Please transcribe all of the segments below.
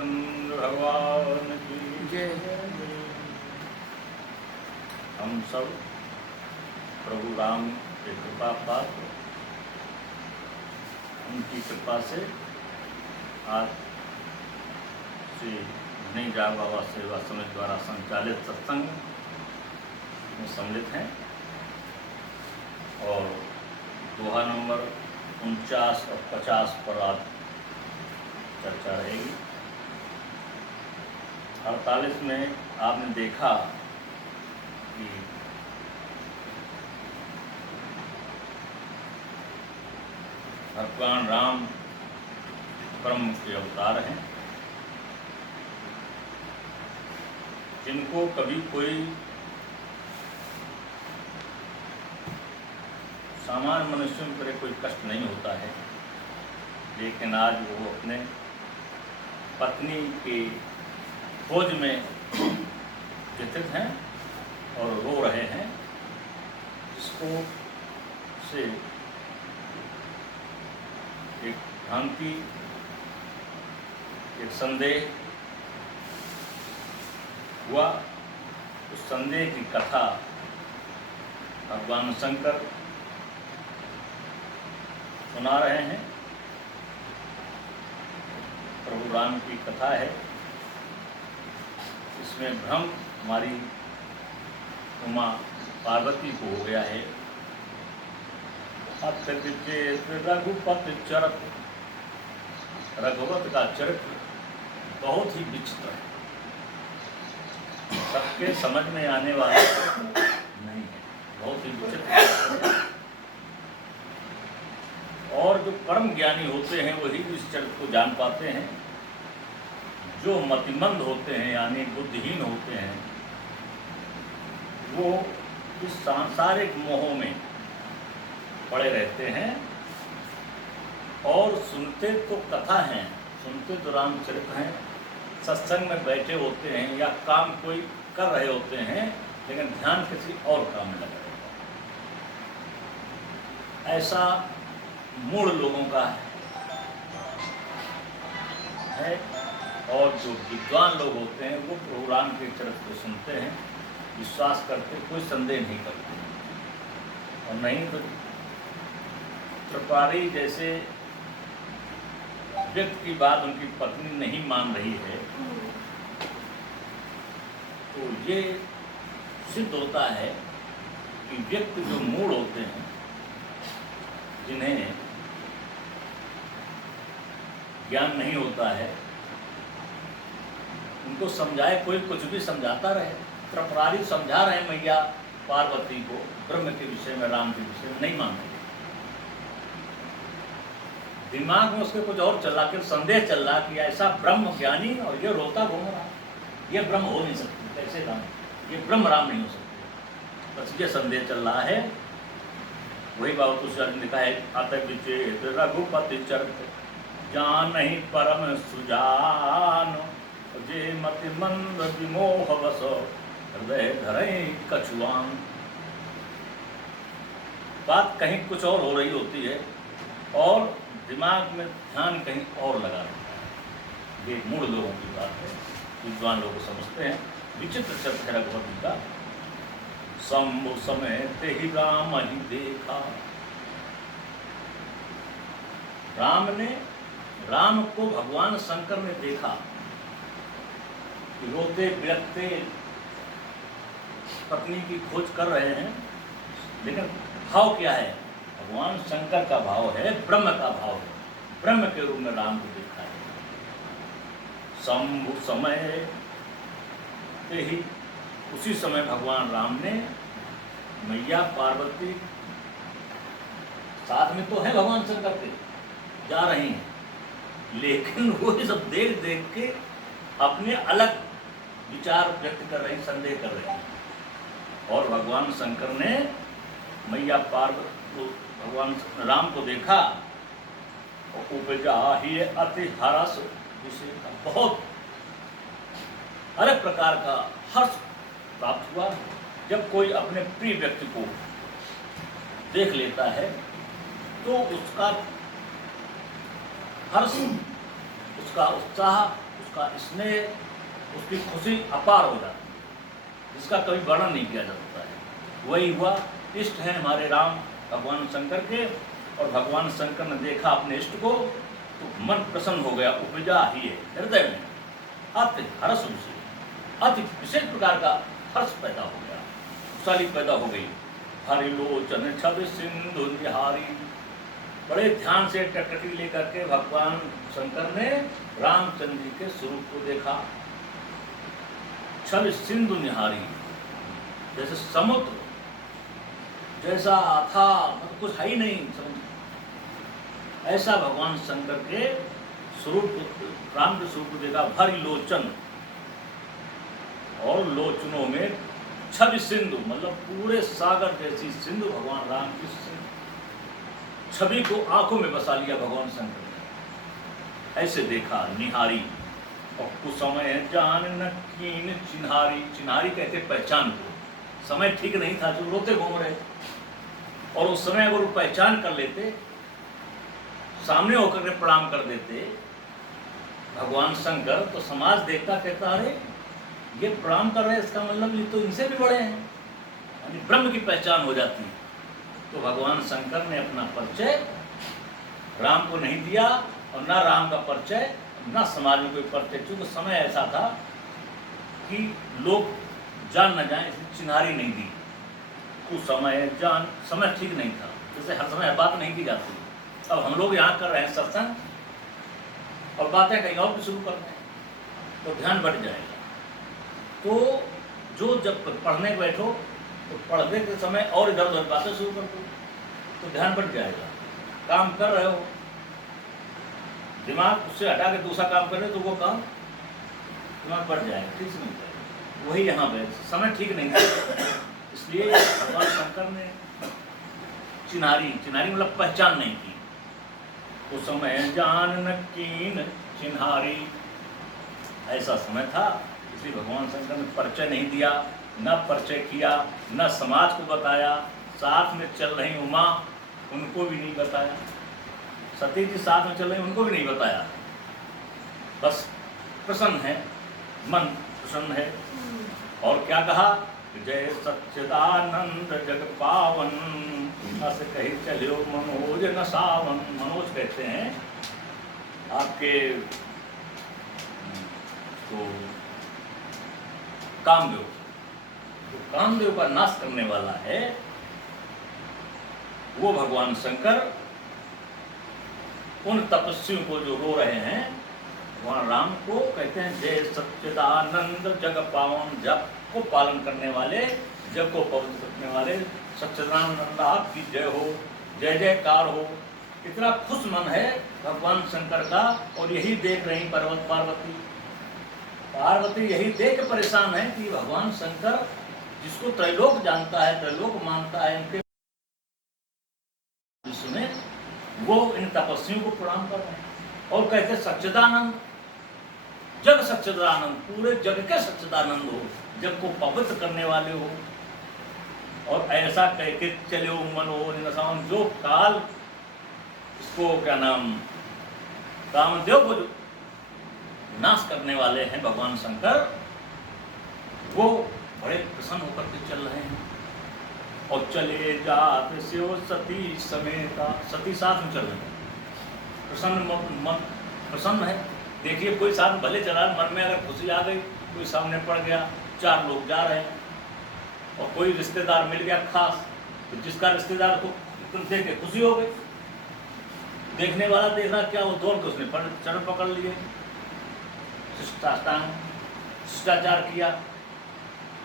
रामचंद्र भगवान की जय। हम सब प्रभु राम के कृपा पात्र, उनकी कृपा से आज श्री नहीं जा बाबा सेवा समिति द्वारा संचालित सत्संग में सम्मिलित हैं और दोहा नंबर 49 और 50 पर आज चर्चा रहेगी। 48 में आपने देखा कि भगवान राम ब्रह्म के अवतार हैं, जिनको कभी कोई सामान्य मनुष्यों पर कोई कष्ट नहीं होता है, लेकिन आज वो अपने पत्नी की खोज में व्यथित हैं और रो रहे हैं, जिसको से एक भ्रांति, एक संदेह हुआ। उस संदेह की कथा भगवान शंकर सुना रहे हैं। प्रभु राम की कथा है, इसमें भ्रम हमारी उमा पार्वती को हो गया है। रघुपति चरित, रघुवत का चरित्र बहुत ही विचित्र है, सबके समझ में आने वाला नहीं है, बहुत ही विचित्र है। और जो परम ज्ञानी होते हैं वही इस चरित्र को जान पाते हैं। जो मतिमंद होते हैं यानी बुद्धिहीन होते हैं, वो इस सांसारिक मोह में पड़े रहते हैं और सुनते तो कथा हैं, सुनते तो रामचरित्र हैं, सत्संग में बैठे होते हैं या काम कोई कर रहे होते हैं, लेकिन ध्यान किसी और काम में लगा रहता है। ऐसा मूढ़ लोगों का है। और जो विद्वान लोग होते हैं वो प्रभु राम के चरित्र को सुनते हैं, विश्वास करते, कोई संदेह नहीं करते। और नहीं तो त्रिपुरारी जैसे व्यक्ति की बात उनकी पत्नी नहीं मान रही है, तो ये सिद्ध होता है कि व्यक्ति जो मूढ़ होते हैं, जिन्हें ज्ञान नहीं होता है, उनको समझाए कोई कुछ भी समझाता रहे। त्रिपुरारी समझा रहे मैया पार्वती को ब्रह्म के विषय में, राम के विषय में, नहीं मान रहे। दिमाग में उसके कुछ और चला के संदेह चल रहा कि ऐसा ब्रह्म ज्ञानी और ये रोता घूम रहा, ये ब्रह्म हो नहीं सकती, कैसे राम, ये ब्रह्म राम नहीं हो सकते, बस ये संदेह चल रहा है। वही बाबा तुलसीदास ने लिखा है, अत विचेत रघुपति चरित जान ही परम सुजान, जे मति मंद विमोह बस हृदय धरे कछुआन। बात कहीं कुछ और हो रही होती है और दिमाग में ध्यान कहीं और लगा रहता है। ये मूढ़ लोगों की बात है, विद्वान लोग समझते हैं। विचित्र चरित्र है रघुपति का। शंभु समय ते ही राम ही देखा, राम को भगवान शंकर ने देखा कि रोते बिलखते पत्नी की खोज कर रहे हैं, लेकिन भाव क्या है? भगवान शंकर का भाव है, ब्रह्म का भाव है, ब्रह्म के रूप में राम को देखा है। शंभु समय ते ही, उसी समय भगवान राम ने मैया पार्वती साथ में तो है भगवान शंकर के, जा रही हैं, लेकिन वो ये सब देख देख के अपने अलग विचार व्यक्त कर रही, संदेह कर रही हैं। और भगवान शंकर ने मैया पार्वती को, भगवान राम को देखा और उपजा ही अति हर्ष विषय का, बहुत अलग प्रकार का हर्ष प्राप्त हुआ। जब कोई अपने प्रिय व्यक्ति को देख लेता है तो उसका हर्ष उसका उत्साह, उसका स्नेह, उसकी खुशी अपार हो जाती है, जिसका कभी वर्णन नहीं किया जा सकता है। वही हुआ, इष्ट हैं हमारे राम भगवान शंकर के, और भगवान शंकर ने देखा अपने इष्ट को तो मन प्रसन्न हो गया, उपजा ही है हृदय में अति हर्ष से, अति विशेष प्रकार का हर्ष पैदा हो गया, खुशहाली पैदा हो गई। हरिलोचन छवि सिंधु निहारी, बड़े ध्यान से टकटकी लेकर के भगवान शंकर ने रामचंद्र जी के स्वरूप को देखा। छवि सिंधु निहारी, जैसे समुद्र जैसा था, मतलब कुछ है ही नहीं समुद्र, ऐसा भगवान शंकर के स्वरूप, राम के स्वरूप को देखा। भरी लोचन, और लोचनों में छवि सिंधु, मतलब पूरे सागर जैसी सिंधु भगवान राम की छवि को आंखों में बसा लिया भगवान शंकर ने। ऐसे देखा निहारी, और कुछ समय जान न कीन चिन्हारी, चिन्हारी कहते पहचान को, समय ठीक नहीं था जो रोते घूम रहे, और उस समय अगर वो पहचान कर लेते, सामने होकर के प्रणाम कर देते भगवान शंकर, तो समाज देखता, कहता अरे ये प्रणाम कर रहे हैं, इसका मतलब ये तो इनसे भी बड़े हैं, यानी ब्रह्म की पहचान हो जाती है। तो भगवान शंकर ने अपना परिचय राम को नहीं दिया, और ना राम का परिचय, ना समाज में कोई परिचय, क्योंकि समय ऐसा था कि लोग जान न जाए, इसलिए चिन्हारी नहीं दी। उस समय जान, समय ठीक नहीं था, जैसे हर समय बात नहीं की जाती। अब हम लोग यहाँ कर रहे हैं सत्संग, और बातें कहीं और भी शुरू कर रहे हैं, तो ध्यान बढ़ जाएगा। तो जो जब पढ़ने बैठो तो पढ़ने के समय और इधर उधर बातें शुरू कर दो, तो ध्यान बढ़ जाएगा। काम कर रहे हो, दिमाग उससे हटा के दूसरा काम कर रहे हो, तो वो काम दिमाग बढ़ जाएगा, ठीक से नहीं जाएगा। वही यहाँ पे समय ठीक नहीं था, इसलिए भगवान शंकर ने चिन्हारी, चिन्हारी मतलब पहचान नहीं की। उस समय जान न कीन चिन्हारी, ऐसा समय था, इसलिए भगवान शंकर ने परिचय नहीं दिया, न परिचय किया, न समाज को बताया। साथ में चल रही उमा, उनको भी नहीं बताया। सती जी साथ में चल रही, उनको भी नहीं बताया। बस प्रसन्न है, मन प्रसन्न है। और क्या कहा, जय सच्चिदानंद जग पावन, अस कही चलियो मनोज न सावन। मनोज कहते हैं आपके तो कामदेव, तो कामदेव का नाश करने वाला है वो भगवान शंकर। उन तपस्वियों को जो रो रहे हैं, भगवान राम को कहते हैं जय सच्चिदानंद जग पावन, जग को पालन करने वाले, जग को पवित्र करने वाले सच्चिदानंद आपकी जय हो, जय जयकार हो। इतना खुश मन है भगवान शंकर का, और यही देख रही पार्वती। पार्वती यही देख परेशान है कि भगवान शंकर, जिसको त्रैलोक जानता है, त्रैलोक मानता है, इनके विश्व में, वो इन तपस्वियों को प्रणाम कर रहे हैं और कहते सच्चिदानंद, जग सच्चिदानंद, पूरे जग के सच्चिदानंद हो, जग को पवित्र करने वाले हो। और ऐसा कह के चलो मनोज न सावन, जो काल इसको क्या नाम, कामदेव को नाश करने वाले हैं भगवान शंकर, वो बड़े प्रसन्न होकर के चल रहे हैं। और चले जात से सती समेता, सती साथ में चल रहे हैं, प्रसन्न मन प्रसन्न है। देखिए कोई साथ भले चला, मन में अगर खुशी आ गई, कोई सामने पड़ गया, चार लोग जा रहे हैं, और कोई रिश्तेदार मिल गया खास, तो जिसका रिश्तेदार को तुम देख के खुशी हो गई, देखने वाला देख रहा क्या, वो दौड़ के उसने चरण पकड़ लिए, शिष्टाचार किया।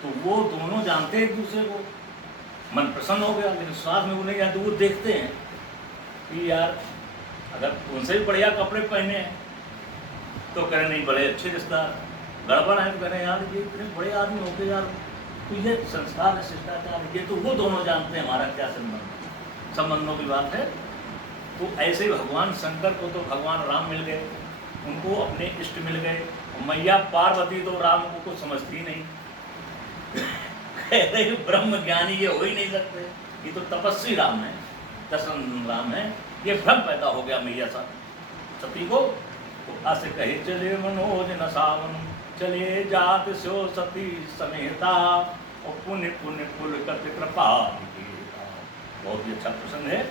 तो वो दोनों जानते हैं एक दूसरे को, मन प्रसन्न हो गया। लेकिन साथ में वो नहीं जानते, वो देखते हैं कि यार अगर उनसे भी बढ़िया कपड़े पहने हैं तो कह रहे नहीं बड़े अच्छे रिश्तेदार, गड़बड़ है तो कह रहे यार ये इतने बड़े आदमी हो गए यार, तो ये संस्कार है, शिष्टाचार है, ये तो वो दोनों जानते हैं हमारा क्या संबंध, संबंधों की बात है। तो ऐसे ही भगवान शंकर को तो भगवान राम मिल गए, उनको अपने इष्ट मिल गए। मैया पार्वती तो राम को कुछ समझती नहीं, कह रहे ब्रह्म ज्ञानी ये हो ही नहीं सकते, ये तो तपस्वी राम है, दशरथ राम है। ये भ्रम पैदा हो गया मैया सती को, तो अस कहे चले मनोज न सावन, चले जात स्यो सती समेता, और पुण्य पुण्य पुलकत कृपा निकेता। बहुत ही अच्छा प्रसंग है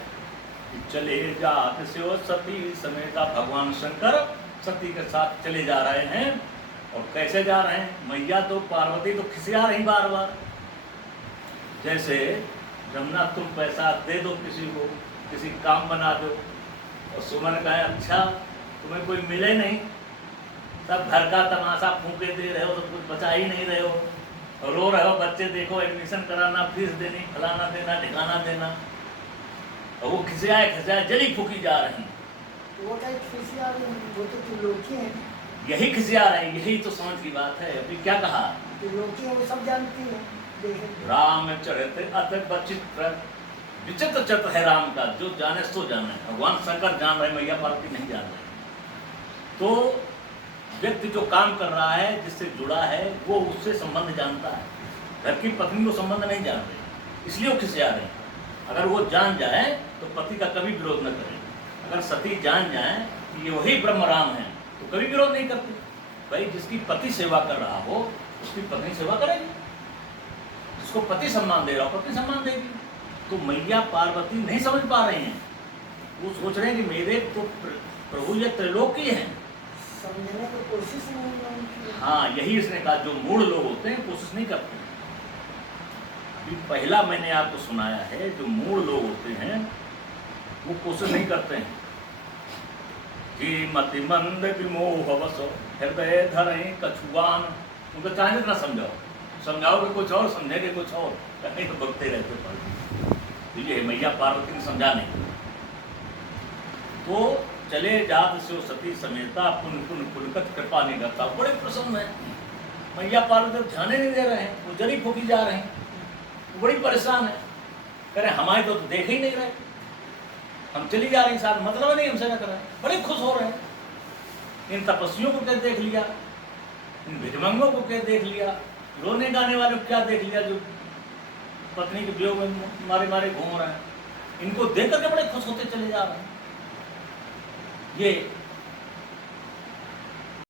कि चले जात स्यो सती समेता, भगवान शंकर सती के साथ चले जा रहे हैं। और कैसे जा रहे हैं? मैया तो पार्वती तो खिसिया रही बार बार, जैसे जमुना तुम पैसा दे दो किसी को, किसी काम बना दो, और सुमन कहे अच्छा तुम्हें कोई मिले नहीं, सब घर का तमाशा फूके दे रहे हो तो कुछ बचा ही नहीं रहे हो, और रो रहे हो बच्चे देखो एडमिशन कराना, फीस देनी, फलाना देना, ठिकाना देना, और वो खिसियाए जली फूकी जा रही। वो क्या खिसिया रही, वो तो त्रिलोकी है। यही खिसिया रहे, यही तो समझ की बात है। अभी क्या कहा? त्रिलोकी है, वो सब जानती है। राम चढ़ते अत बचित्र, विचित्र चित्र है राम का, जो जाने सो जाने। भगवान शंकर जान रहे, मैया पार्वती नहीं जान रहे। तो व्यक्ति जो काम कर रहा है, जिससे जुड़ा है, वो उससे संबंध जानता है। घर की पत्नी को संबंध नहीं जान रहे, इसलिए वो खिसिया रहे। अगर वो जान जाए तो पति का कभी विरोध न करें। अगर सती जान जाए कि ये वही ब्रह्म राम है तो कभी विरोध नहीं करते। भाई जिसकी पति सेवा कर रहा हो उसकी पत्नी सेवा करेगी, जिसको पति सम्मान दे रहा हो पत्नी सम्मान देगी। तो मैया पार्वती नहीं समझ पा रहे हैं, वो सोच रहे हैं कि मेरे तो प्रभु ये त्रिलोकी हैं, समझने की कोशिश नहीं। हाँ यही इसने कहा, जो मूढ़ लोग होते हैं कोशिश नहीं करते। अभी पहला मैंने आपको सुनाया है, जो मूढ़ लोग होते हैं वो कोशिश नहीं करते हैं कि मति मंद विमोह वश हृदय धरे कछुआन। उनको चाहे ना समझाओगे कुछ और, समझेंगे कुछ और, कहीं तो बकते रहते पढ़ते। तो ये मैया पार्वती ने समझा नहीं। तो चले जात स्यो सती समेता, पुन पुन पुलकत कृपा नहीं करता। बड़े प्रसन्न है मैया पार्वती, ध्यान नहीं दे रहे हैं, वो जरी फूकी जा रहे हैं, वो बड़ी परेशान है। कह रहे हमारे तो देख ही नहीं रहे, हम चली जा रही साथ, मतलब नहीं हमसे न कर रहे। बड़े खुश हो रहे हैं। इन तपस्वियों को क्या देख लिया, इन भिजमंगों को क्या देख लिया, रोने गाने वालों को क्या देख लिया, जो पत्नी के वियोग में मारे घूम रहे हैं। इनको देख करके बड़े खुश होते चले जा रहे हैं। ये